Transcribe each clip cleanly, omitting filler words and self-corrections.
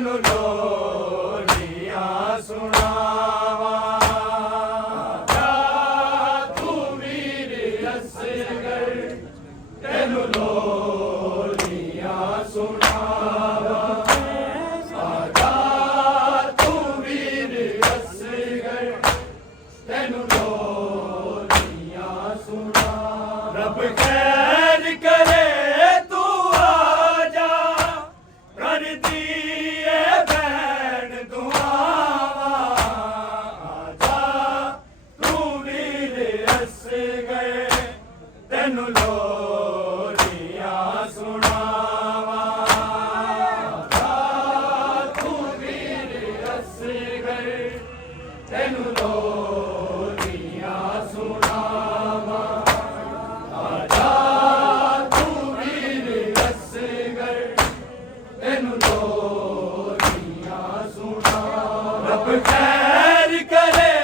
ਤੈਨੂੰ ਲੋਰੀਆਂ ਸੁਣਾਵਾਂ ਜਾ ਤੂੰ ਵੀਰ ਅਸਗਰ ਤੈਨੂੰ ਲੋਰੀਆਂ ਸੁਣਾਵਾਂ ਆਜਾ ਤੂੰ ਵੀਰ ਅਸਗਰ ਤੈਨੂੰ ਲੋਰੀਆਂ ਸੁਣਾਵਾਂ ਰੱਬ ਖੈਰ ਕਰੇ ਤੂੰ ਆਜਾ ਕਰਦੀ ਏ ਭੈਣ ਦੁਆਵਾਂ ਆਜਾ ਤੂੰ ਵੀਰ ਅਸਗਰ ਤੈਨੂੰ ਲੋਰੀਆਂ ਸੁਣਾਵਾਂ ਆਜਾ ਤੂੰ ਵੀਰ ਅਸਗਰ ਤੈਨੂੰ ਲੋਰੀਆਂ ਸੁਣਾਵਾਂ ਆਜਾ ਤੂੰ ਵੀਰ ਅਸਗਰ ਤੈਨੂੰ ਲੋਰੀਆਂ ਸੁਣਾਵਾਂ ਰੱਬ ਖੈਰ ਕਰੇ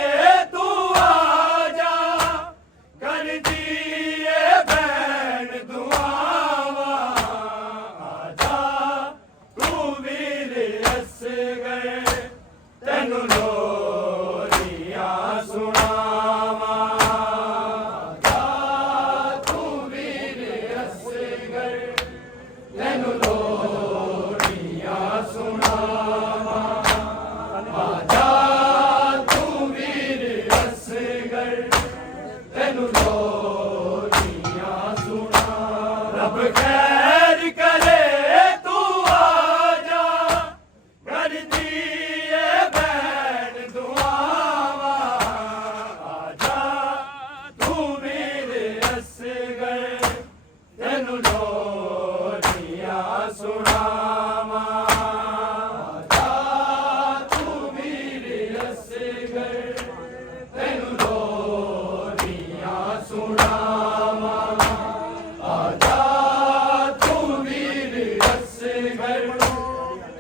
ਤੂੰ ਆਜਾ ਕਰਦੀ ਏ ਭੈਣ ਦੁਆਵਾਂ ਆਜਾ ਤੂੰ ਵੀਰ ਅਸਗਰ ਤੈਨੂੰ ਲੋਰੀਆਂ ਸੁਣਾਵਾਂ ਆਜਾ ਤੂੰ ਵੀਰ ਅਸਗਰ ਤੈਨੂੰ ਲੋਰੀਆਂ ਸੁਣਾਵਾਂ ਆਜਾ ਤੂੰ ਵੀਰ ਅਸਗਰ ਤੈਨੂੰ ਲੋਰੀਆਂ ਸੁਣਾਵਾਂ ਰੱਬ ਖੈਰ ਕਰੇ ਤੂੰ ਆਜਾ ਕਰਦੀ ਏ ਭੈਣ ਦੁਆਵਾਂ ਆਜਾ ਤੂੰ ਵੀਰ ਅਸਗਰ ਤੈਨੂੰ ਲੋਰੀਆਂ ਸੁਣਾਵਾਂ ਆਜਾ ਤੂੰ ਵੀਰ ਅਸਗਰ ਤੈਨੂੰ ਲੋਰੀਆਂ ਸੁਣਾਵਾਂ ਆਜਾ ਤੂੰ ਵੀਰ ਅਸਗਰ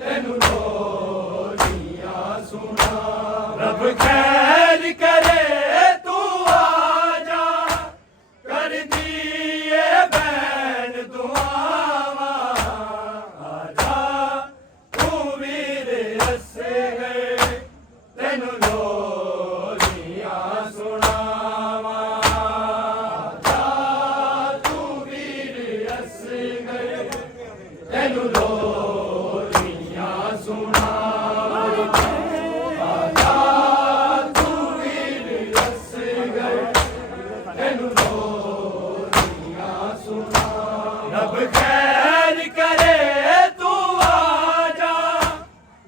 ਤੈਨੂੰ ਲੋਰੀਆਂ ਸੁਣਾਵਾਂ ਰੱਬ ਖੈਰ ਕਰੇ ਤੂੰ ਆਜਾ ਕਰਦੀ ਏ ਭੈਣ ਦੁਆਵਾਂ ਆਜਾ ਤੂੰ ਵੀਰ ਅਸਗਰ ਤੈਨੂੰ ਲੋਰੀਆਂ ਸੁਣਾਵਾਂ ਆਜਾ ਤੂੰ ਵੀਰ ਅਸਗਰ ਤੈਨੂੰ ਲੋਰੀਆਂ ਸੁਣਾਵਾਂ ਆਜਾ ਤੂੰ ਵੀਰ ਅਸਗਰ ਤੈਨੂੰ ਲੋਰੀਆਂ ਸੁਣਾਵਾਂ ਰੱਬ ਖੈਰ ਕਰੇ ਤੂੰ ਆਜਾ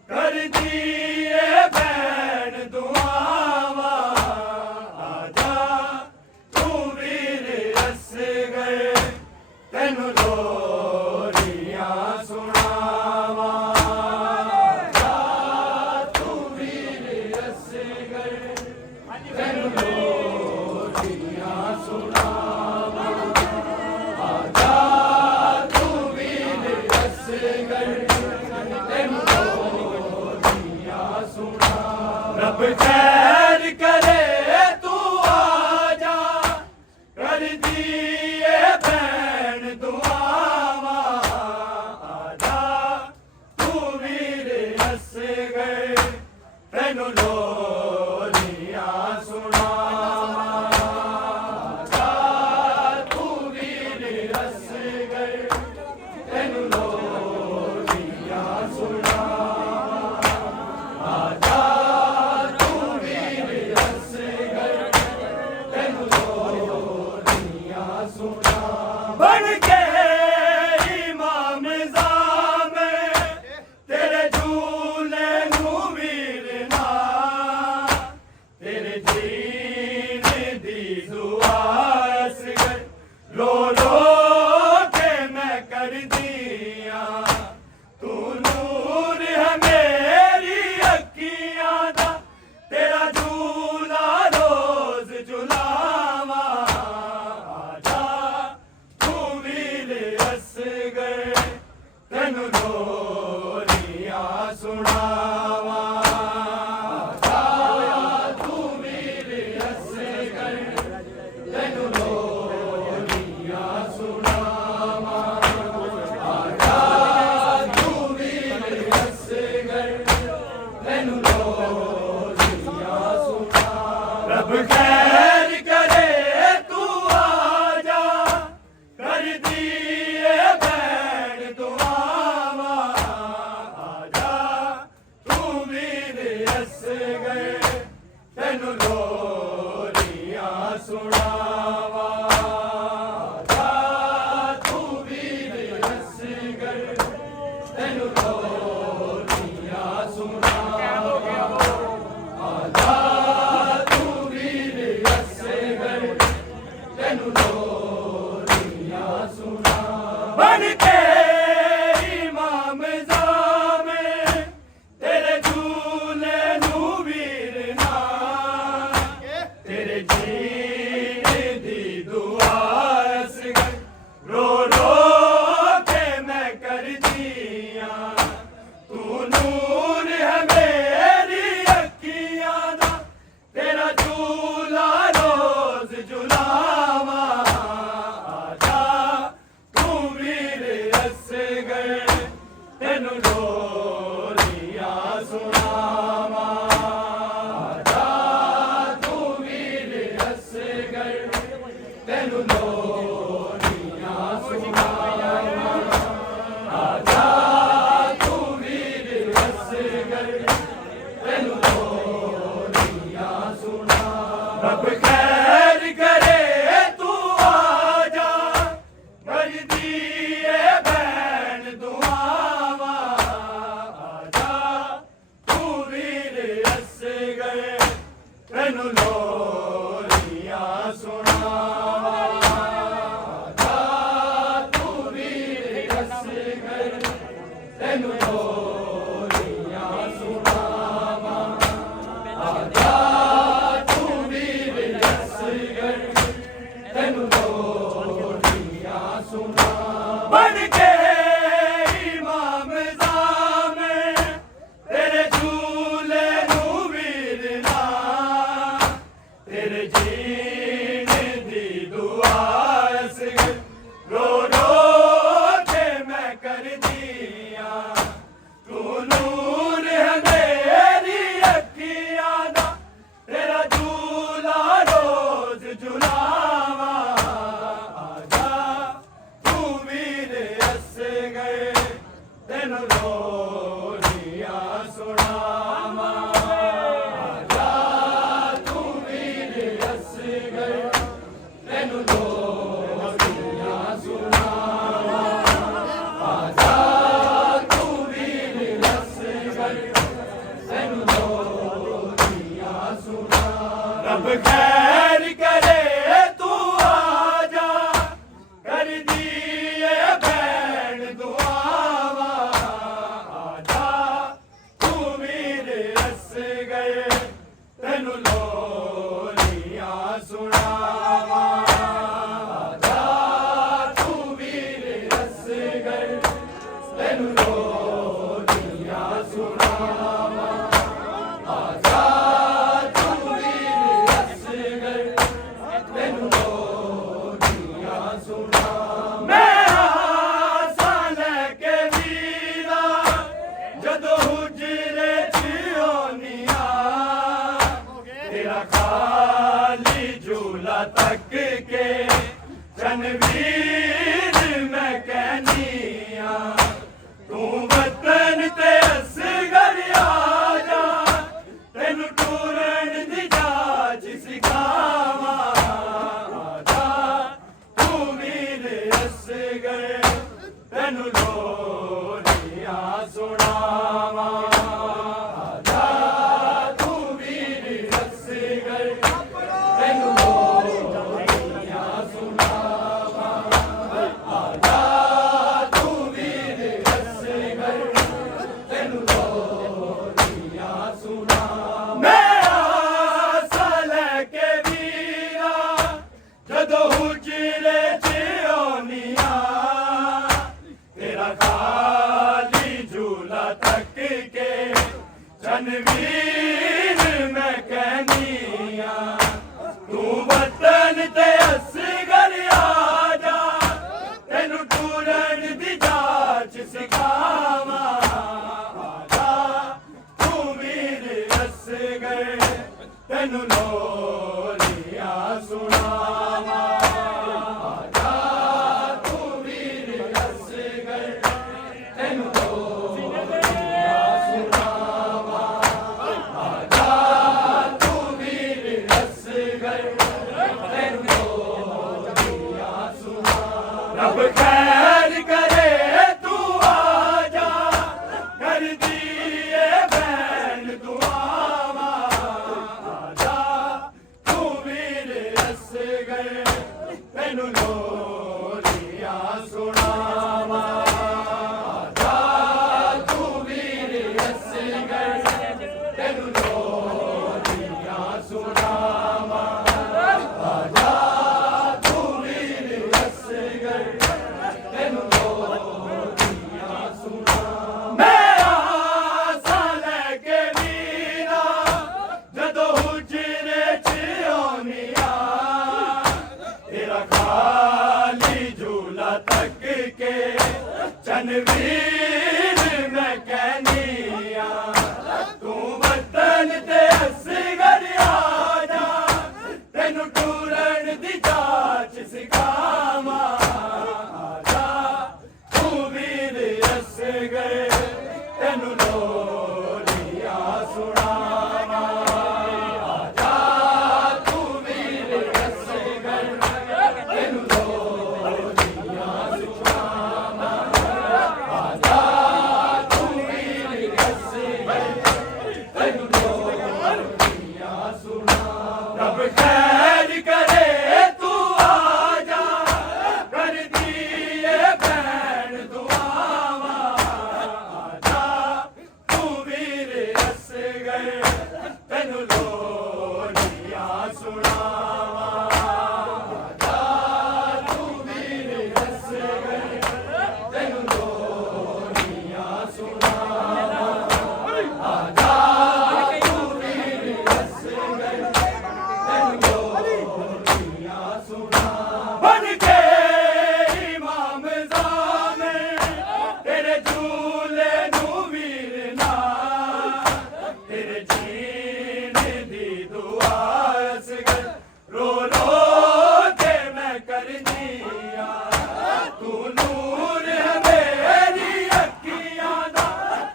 ਕਰਦੀ ਏ ਭੈਣ ਦੁਆਵਾਂ ਆਜਾ ਤੂੰ ਵੀਰ ਅਸਗਰ ਤੈਨੂੰ ਲੋਰੀਆਂ ਸੁਣਾਵਾਂ ਆਜਾ ਤੂੰ ਵੀਰ ਅਸਗਰ ਤੈਨੂੰ ਲੋਰੀਆਂ ਸੁਣਾਵਾਂ ਆਜਾ ਤੂੰ ਵੀਰ ਅਸਗਰ ਤੈਨੂੰ ਲੋਰੀਆਂ ਸੁਣਾਵਾਂ ਰੱਬ ਖੈਰ ਕਰੇ ਤੂੰ ਆਜਾ ਕਰਦੀ ਏ ਭੈਣ ਦੁਆਵਾਂ ਆਜਾ ਤੂੰ ਵੀਰ ਅਸਗਰ ਤੈਨੂੰ ਲੋਰੀਆਂ ਸੁਣਾਵਾਂ ਆਜਾ ਤੂੰ ਵੀਰ ਅਸਗਰ ਤੈਨੂੰ ਲੋਰੀਆਂ ਸੁਣਾਵਾਂ ਆਜਾ ਤੂੰ ਵੀਰ ਅਸਗਰ ਤੈਨੂੰ ਲੋਰੀਆਂ ਸੁਣਾਵਾਂ ਬਣ ਕੇ ਇਮਾਮ ਜ਼ਾਮੇ ਤੇਰੇ ਝੂਲੇ ਨੂੰ ਵੀਰਨਾ ਤੇਰੇ ਜੀਣ ਦੀ ਦੁਆ ਅਸਗਰ ਰੋ ਰੋ ਕੇ ਮੈਂ ਕਰਦੀਆਂ ਤੂੰ ਨੂਰ ਹੈ ਮੇਰੀ ਅੱਖੀਆਂ ਦਾ ਤੇਰਾ ਝੂਲਾ ਰੋਜ਼ ਝੁਲਾਵਾਂ ਆਜਾ ਤੂੰ ਵੀਰ ਅਸਗਰ ਤੈਨੂੰ ਲੋਰੀਆਂ ਸੁਣਾਵਾਂ ਆਜਾ ਤੂੰ ਵੀਰ ਅਸਗਰ ਤੈਨੂੰ ਲੋਰੀਆਂ ਸੁਣਾਵਾਂ ਆਜਾ ਤੂੰ ਵੀਰ ਅਸਗਰ खैर करे तू आजा कर दिए बैन दुआवा आजा तू मेरे रस गए तेनू लोरियां सुनावा आजा तू मेरे रस गए तेनू लोरियां सुनावा आजा तक के जनवीर मैं कहनिया तू वतन ते असगर आजा तेन टूरन दी जाच सिखावा आजा तू मेरे असगर तेन लोरियां सुनावा आजा तू मेरे असगर तेन जनवीर मैं कहनिया तू वतन ते असगर आजा तेनू टूरन दी जाच सिखावा आजा तू मेरे असगर तेनू लोरियां सुनावा आजा तू मेरे असगर तेनू रब खैर करे तू आजा कर दिए बैन दुआवा आजा तू मेरे असगर तेनू लोरियां सुनावा आजा तू मेरे असगर तेनू लोरियां सुनावा आजा तू मेरे असगर तक के जनवीर मैं कहनिया तू वतन ते असगर आजा तेनू टूरन दी जाच सिखावा आजा तू मेरे असगर तेनू लोरियां सुनावा आजा तू मेरे असगर तेनू रब खैर करे तू आजा कर दिए बैन दुआवा आजा तू मेरे असगर तेनू लोरियां सुनावा आजा तू मेरे असगर तेनू लोरियां सुनावा आजा बन के इमाम ज़ामे तेरे झूले नू वीरना तेरे जीने दी दुआ असगर रो रो के मैं करनिया तू नूर है मेरी अखियां दा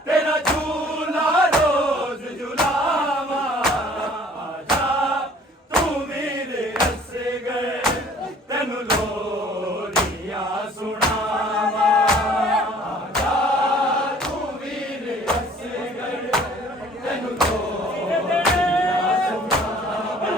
तेरा झूला रोज झुलावा आजा तू मेरे असगर तेनू लोरियां सुनावा आजा तू मेरे असगर तेनू लोरियां सुनावा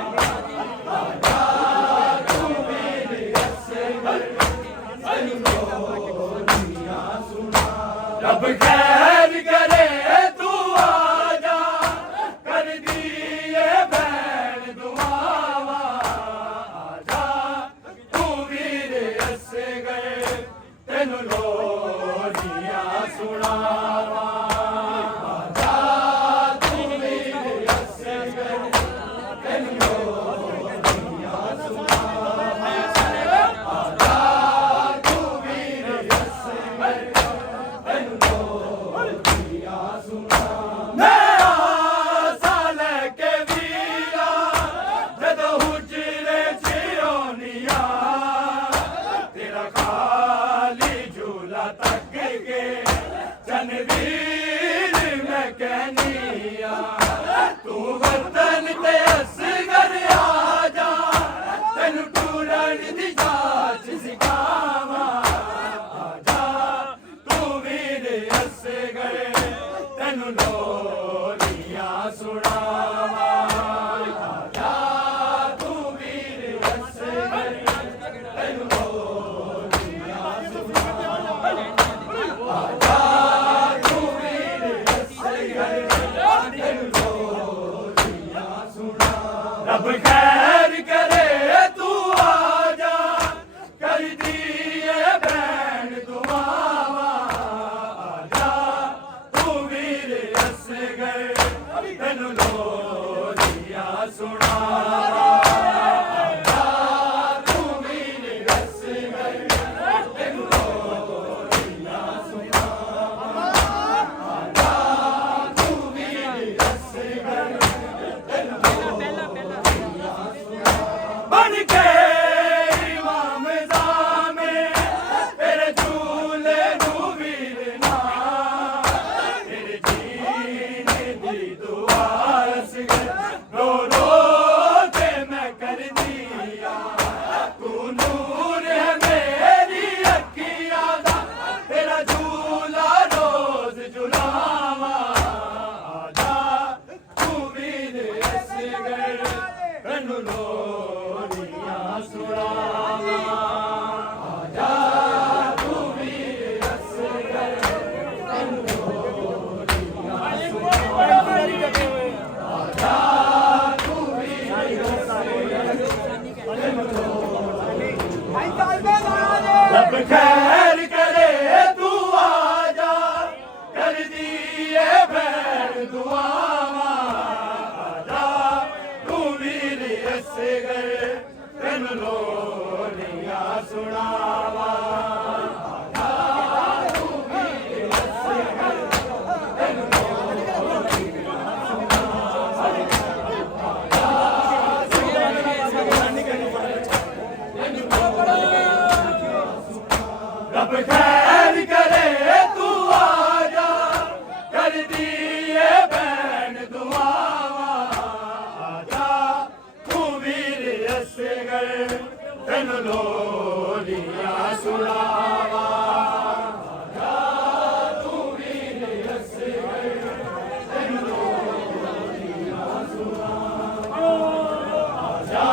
कहनी तू वतन ते असगर आ जा तेन टूरन दी जाच सिखावा आजा तू वीर असगर तेन लोरियां सुनावा आजा तू वीर असगर तेन लोरियां सुनावा आजा तू वीर असगर तेन लोरियां सुनावा रब खैर करे तू आजा कर दिए बैन दुआवा आजा तू वीर असगर तेन लोरियां सुनावा आजा तू वीर असगर तेन लोरियां सुनावा आजा तू वीर असगर तेन लोरियां सुनावा बन के इमाम ज़ामे तेरे झूले नू वीरना तेरे जीने दी दुआ असगर रो रो के मैं कर दिया तू नूर है मेरी अखियां दा तेरा झूला रोज झुलावा आजा तू वीर असगर तेन लोरियां सुनावा आजा तू वीर असगर तेन लोरियां सुनावा आजा तू वीर असगर तेन रब खैर करे तू आजा कर दिए बैर दुआवा आजा तू वीर असगर तेन लोरियां सुनावा आजा तू वीर असगर तेन लोरियां सुनावा आजा तू रब खैर करे तू आजा कर दिए बैन दुआवा आजा तू वीर असगर तेन लोरियां सुनावा आजा तू वीर असगर तेन लोरियां सुनावा आजा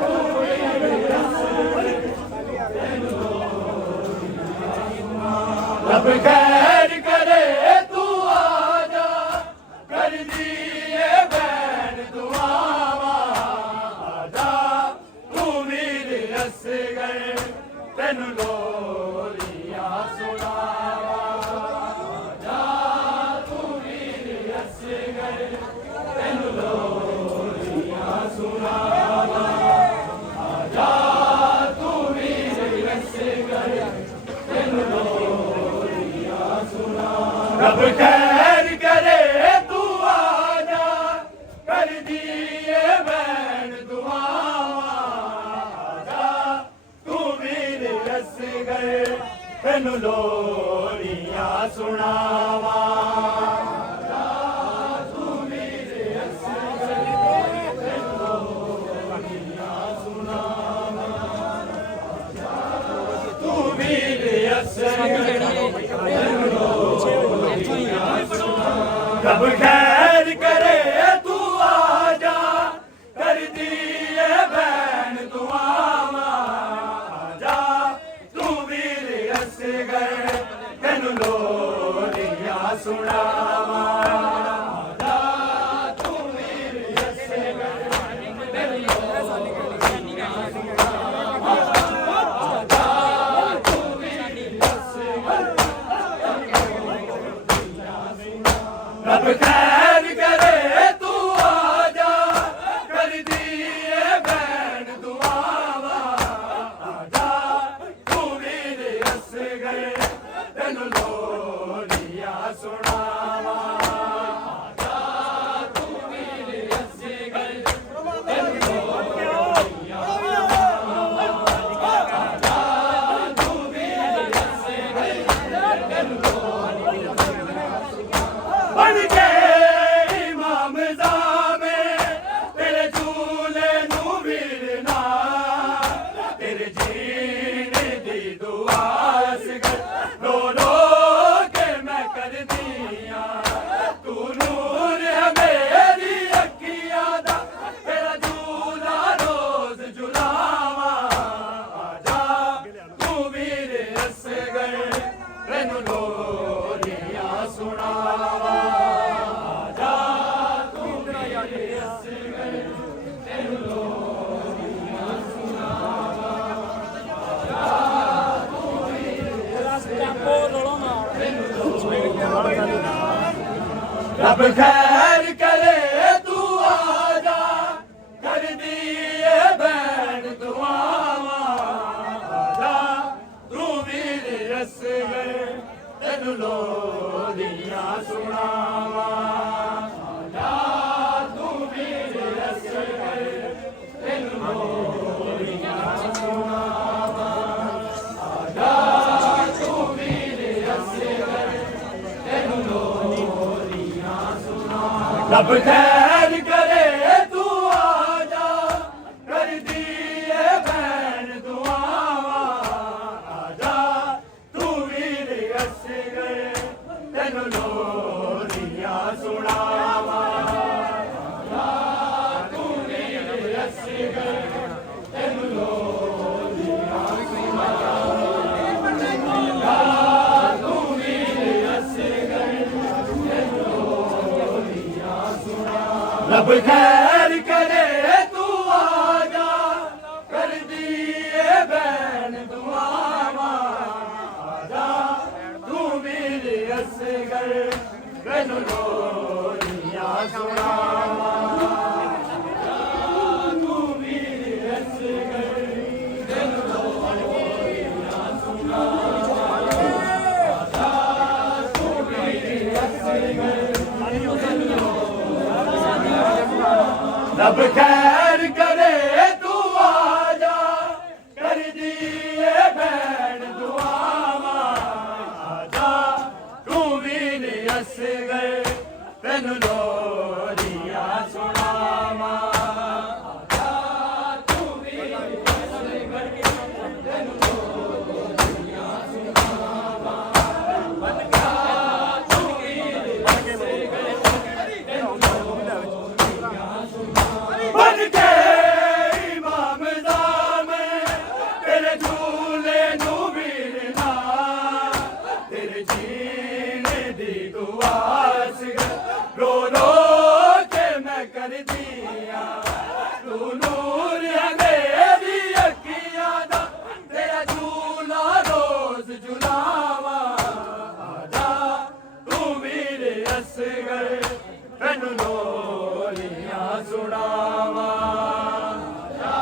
तू वीर असगर तेन रब खैर करे तू आजा कर दिए बैन दुआवा आजा तू वीर असगर तेन लोरियां सुनावा आजा तू वीर असगर तेन लोरियां सुनावा आजा तू वीर असगर तेन लोरियां सुनावा रब खैर करे तू आजा कर दिए बैन दुआवा आजा तू वीर असगर तेन लोरियां सुनावा आजा तू वीर असगर तेन लोरियां सुनावा आजा तू वीर असगर तेन लोरियां सुनावा रब खैर करे तू आजा कर दिए बैन दुआवा आजा तू वीर असगर तेन लोरियां सुनावा आजा तू वीर असगर तेन लोरियां सुनावा आजा तू वीर असगर रब खैर करे तू आजा कर दिए बैन दुआवा आजा तू वीर असगर तेन लोरियां सुनावा आजा तू वीर असगर तेन लोरियां सुनावा आजा तू वीर असगर तेन लोरियां बन के रब खैर करे तू आजा कर दिए बैन दुआवा आजा तू वीर असगर तेन लोरियां सुनावा आजा तू वीर असगर तेन लोरियां सुनावा आजा तू वीर असगर तेन लोरियां सुनावा रब खैर करे तू आजा कर दिए बैन दुआवा आजा तू वीर असगर तेन लोरियां सुनावा आजा तू वीर असगर तेन लोरियां सुनावा आजा तू वीर असगर तेन लोरियां सुनावा रब खैर करे तू आजा कर दिए बैन दुआवा आजा तू वीर असगर तेन लोरियां सुनावा आजा तू वीर असगर तेन लोरियां सुनावा आजा तू वीर असगर रब खैर करे तू आजा कर दिए बैन दुआवा आजा तू वीर असगर तेन लोरियां सुनावा आजा तू वीर असगर तेन लोरियां सुनावा आजा तू वीर असगर तेन लोरियां सुनावा बन के इमाम ज़ाम तेरे झूले नू वीरना तेरे जीने दी दुआ रो रो के मैं कर दिया तू नूर है मेरी अखियां दा तेरा झूला रोज झुलावा आजा तू वीर असगर तेन लोरियां सुनावा आजा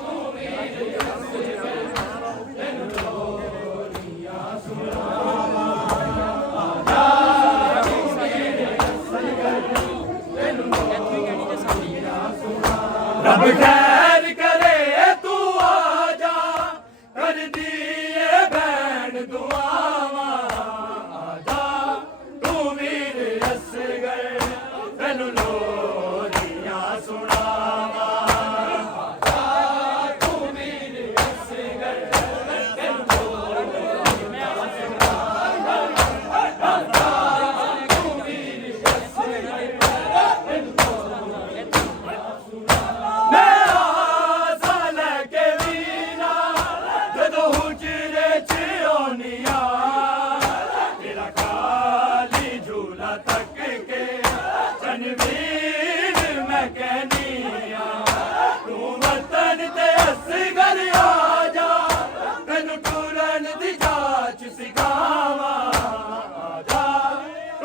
तू वीर असगर तेन लोरियां सुनावा आजा तू वीर असगर तेन लोरियां सुनावा रब खैर करे तू आजा कर दिए बैन दुआवा आजा तू वीर असगर तेन लोरियां सुनावा आजा तू वीर असगर तेन लोरियां सुनावा आजा तू वीर असगर तेन लोरियां सुनावा मैं आसा लेके वीरा जदों हुजरे च आउनिया तेरा खाली झूला तक के जनवीर मैं कहनिया तू वतन ते असगर आजा तेनू टुरन दी जाच सिखावा आजा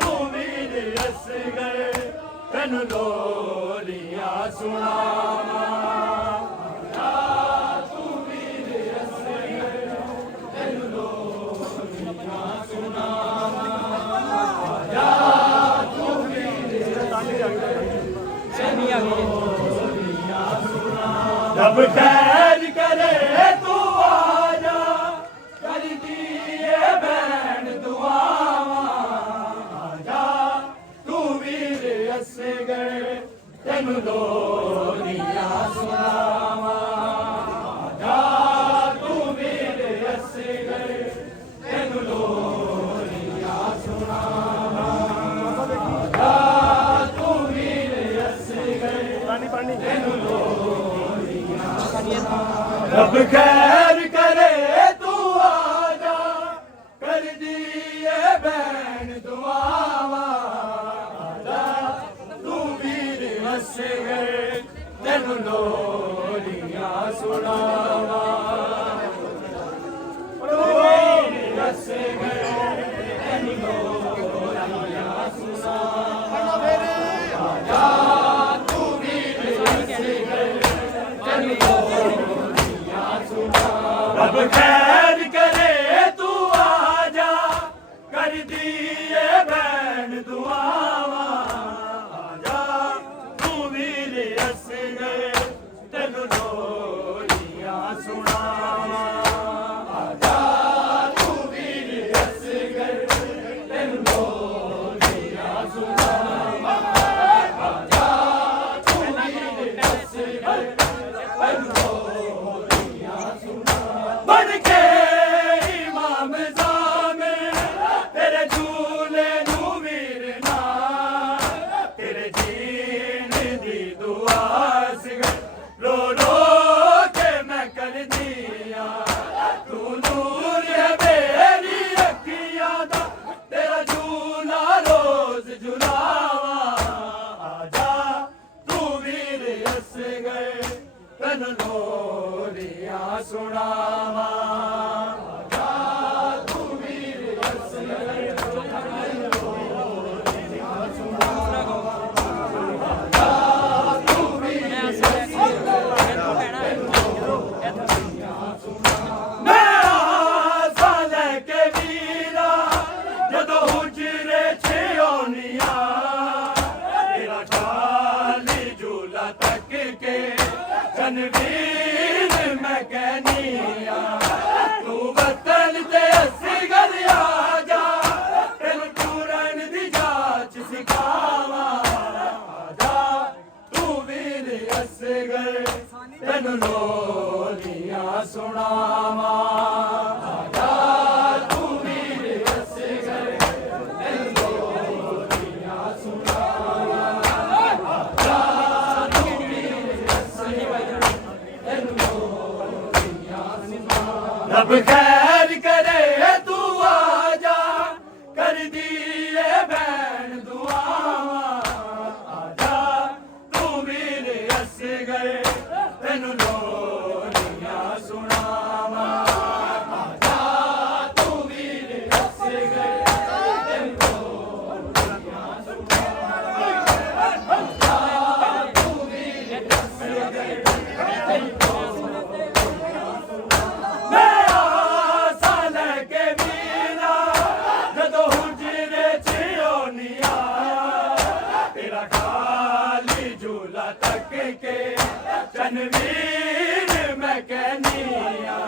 तू वीर असगर तेनू लोरियां सुनावा आजा तू वीर असगर तेनू लोरियां सुनावा आजा तू वीर असगर तेनू लोरियां सुनावा रब खैर करे तू आजा कर दिए बैन दुआवा आजा तू वीर असगर तेन लोरियां सुनावा आजा तू वीर असगर तेन लोरियां सुनावा आजा तू वीर असगर तेन लोरियां सुनावा रब खैर करे तू आजा कर दिए बैन दुआवा आजा तू वीर असगर तेन लोरियां सुनावा तू वीर असगर तेन लोरियां सुनावा रब खैर करे तू आ जा कर दिए बैन दुआवा आजा तू वीर असगर तेनू लोरियां सुनावा आजा तू वीर असगर तेनू लोरियां सुनावा आजा तू वीर असगर तेनू लोरियां सुनावा बन के इमाम ज़ामिर तेरे झूले नू वीरना तेरे जीन दी दुआ सिगर रो रो के मैं कर दिया तू नूर है मेरी अखियां दा तेरा झूला रोज झुलावा आजा तू वीर असगर तैनू लोरियां सुनावा आजा तू वीर असगर तैनू लोरियां सुनावा आजा तू वीर मैं आसा लेके वीरा जदों हुजरे च आउनिया तेरा खाली झूला तक के जनवीर मैं कहनिया तू वतन ते असगर आ जा तेनू टूरन दी जाच सिखावा आजा तू वीर असगर तेनू लोरियां सुनावा आजा तू वीर असगर तेनू लोरियां सुनावा आजा तू वीर असगर तेनू लोरियां सुनावा रब खैर करे तू आ जा कर दिए बैन दुआवा आजा तू वीर असगर तेनू लोरियां सुनावा आजा तू वीर असगर तेनू लोरियां सुनावा आजा तू वीर असगर तेनू लोरियां सुनावा मैं आसा लेके वीरा जदों हुजरे च आउनिया तेरा खाली झूला तक के जनवीर मैं कहनिया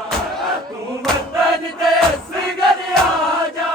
तू वतन ते असगर आ जा